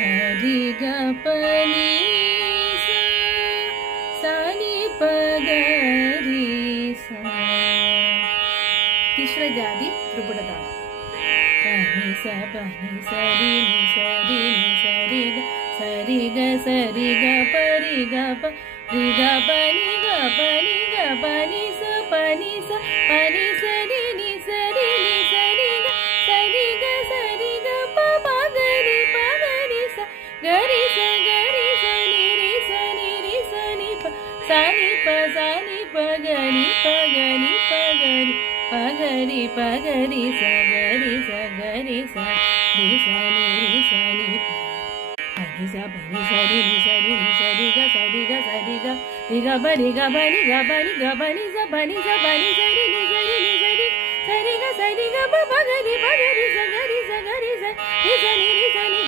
సరి గ పని సాని పగరి సా. తిస్ర జాతి త్రిపుటతాళం. పని స పని సరి ని సరి ని సరి గ సరి గ సరి గ పరి గ ప రి గ పని గ పని గ పని స పని స పని సరి ని సరి ని సరి గ సరి గ సరి గ ప పగరి పగరి స గరి స గరి స ని రి స ని రి స ని ప సాని పగరి పగరి పగరి పగరి పగరి స గరి స రి స ని రి స ని పని స పని సరి ని సరి ని సరి గ సరి గ సరి గ రి గ బని గ బని గ బని గ బని స బని స బని సరి ని సరి ని సరి సరి గ ప పగరి పగరి స గరి స రి స ని రి స ని